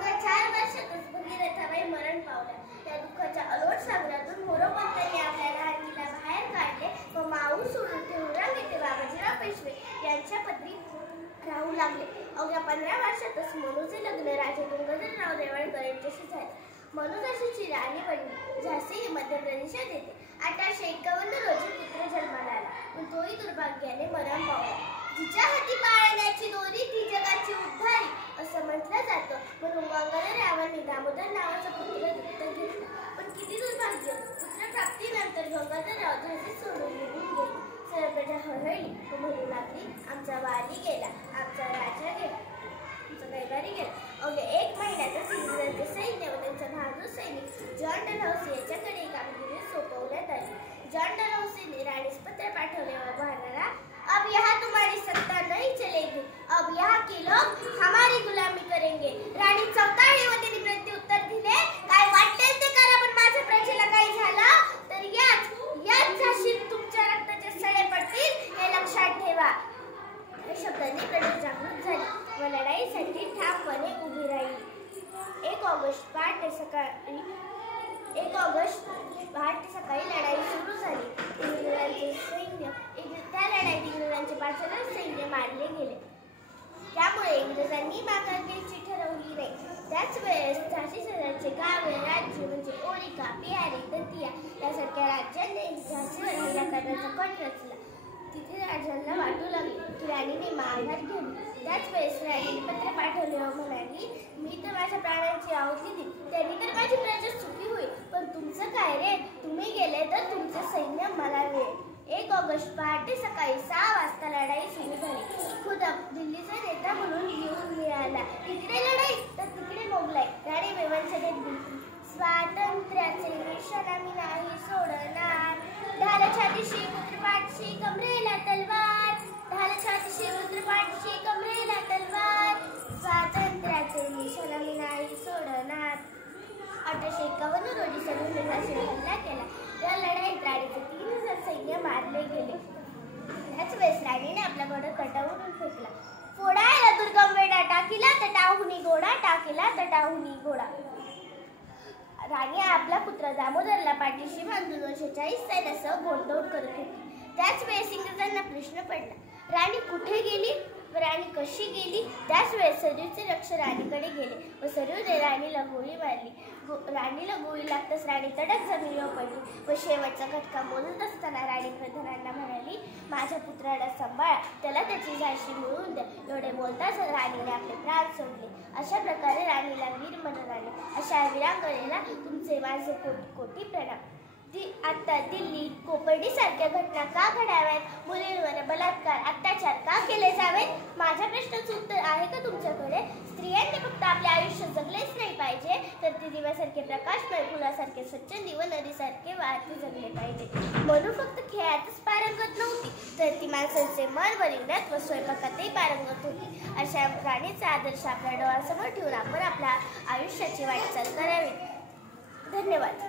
अवघ्या 4 वर्षातच भगीरथाबाई मरण पावल्या. त्या दुःखाच्या अलोट सागरातून मोरोपंतांनी आपल्या लहानगीला बाहेर काढले व माऊ सोडून ते हुरांग येथे बाबाजीराव पेशवे यांच्या पदरी राहू लागले. अवघ्या 15 वर्षातच मनूचे लग्न राजे गंगाधरराव देवळकर यांच्याशी झाले. मनू झाशीची राणी बनली. झाशी ही मध्य प्रदेशात येते. 1851 रोजी पुत्र जन्माला आला, पण तोही दुर्भाग्याने मरण पावला. जिच्या हाती पाळण्याची दोरी ती जगाची उद्धारी असं म्हटलं जातं. म्हणून गंगाधररावांनी दामोदर नावाचा पुत्र दत्तक घेतला. पण किती दुर्भाग्य, पुत्रप्राप्तीनंतर गंगाधरराव झाशी सोडून निघून गेले. सर्व प्रजा हळहळली व म्हणू लागली, आमचा वाली गेला, आमचा राजा गेला, आमचा कैवारी गेला. अवघ्या 1 महिन्यातच इंग्रजांचे सैन्य व त्यांचा बहादूर सैनिक जॉन डलहौसी याच्याकडे कामगिरी सोपवण्यात आली. जॉन डलहौसीने राणीस पत्र पाठवले व म्हणाला, अब यहाँ तुम्हारी सत्ता नहीं चलेगी, अब यहाँ के लोग हमारी गुलामी करेंगे. राणी चौताळली व त्यांनी प्रत्युत्तर दिले, काय वाटेल ते करा, पण माझ्या प्रजेला काही झालं तर याच झाशीत तुमच्या रक्ताचे सडे पडतील हे लक्षात ठेवा. या शब्दांनी प्रजा जागृत झाली व लढाईसाठी ठामपणे उभी राहिली. 1 ऑगस्ट पहाटे सकाळी लढाई सुरू झाली. इंग्रजांचे सैन्य त्या लढाईत इंग्रजांचे 5,000 सैन्य मारले गेले. त्यामुळे इंग्रजांनी माघार घ्यायची ठरवली नाही. त्याच वेळेस झाशी शहराचे गावे राज्य म्हणजे ओरिका, बिहारी, दतिया यासारख्या राज्यांनी झाशीवर हल्ला करण्याचा कट रचला. तिथे राजांना वाटू लागले की राणीने माघार घ्यावी. त्याच वेळेस राणीने पत्र पाठवले व म्हणाली, मी तर माझ्या प्राणांची आहुती दिली, त्यांनी तर माझी प्रजा सुखी होईल, पण तुमचं काय रे, तुम्ही गेले तर तुमचे सैन्य मला मिळेल. 1 ऑगस्ट पहाटे सकाळी 6 वाजता लढाई सुरू झाली. खुद दिल्लीचा नेता म्हणून येऊन मिळाला. इकडे लढाई तर तिकडे मोगलाई. राणी बेवंशने बोलली, स्वातंत्र्याचे निशाण आम्ही नाही सोडणार. ढाल छातीशी पुत्रपाठशी कमरेला तलवार, ढाल छातीशी पुत्रपाठशी कमरेला तलवार, स्वातंत्र्याचे निशाण आम्ही नाही सोडणार. 1851 रोजी सैन्याने झाशीवर हल्ला केला. या लढाईत राणीचे 3,000 सैन्य मारले गेले. त्याच वेळेस राणीने आपला घोडा तटावरून फेकला. फोडायला दुर्गम वेढा टाकीला, तटाहुनी घोडा टाकीला, तटाहुनी घोडा. राणी आपला पुत्र दामोदरला पाठीशी बांधून 240 सैन्यासह घोडदौड करत होती. त्याच वेळेस इंग्रजांना प्रश्न पडला, राणी कुठे गेली व राणी कशी गेली. त्याच वेळेस सरयूचे रक्ष राणीकडे गेले व सरयूने राणीला गोळी मारली. राणीला गोळी लागताच राणी तडक जमिनीवर पडली व शेवटचा घटका मोजत असताना राणी प्रधानांना म्हणाली, माझ्या पुत्राला सांभाळा, त्याला त्याची झाशी मिळवून द्या. एवढे बोलताच राणीने आपले प्राण सोडले. अशा प्रकारे राणीला वीर म्हणून आले. अशा वीरांगनेला तुमचे माझे कोटी कोटी प्रणाम. आता दिल्लीत कोपर्डीसारख्या घटना का घडाव्यात, मुलींवर बलात्कार अत्याचार का केले जावेत. माझ्या प्रश्नाचं उत्तर आहे का तुमच्याकडे. स्त्रियांनी फक्त आपले आयुष्य जगलेच नाही पाहिजे, तर ती दिव्यासारखे प्रकाशमय, फुलासारखे स्वच्छंदी व नदीसारखे वाहते जगले पाहिजे. मनू फक्त खेळातच पारंगत नव्हती, तर ती माणसांचे मन व रिंगणात व स्वयंपाकातही पारंगत होती. अशा राणीचा आदर्श आपल्या डोळ्यासमोर ठेवून आपण आपल्या आयुष्याची वाटचाल करावी. धन्यवाद.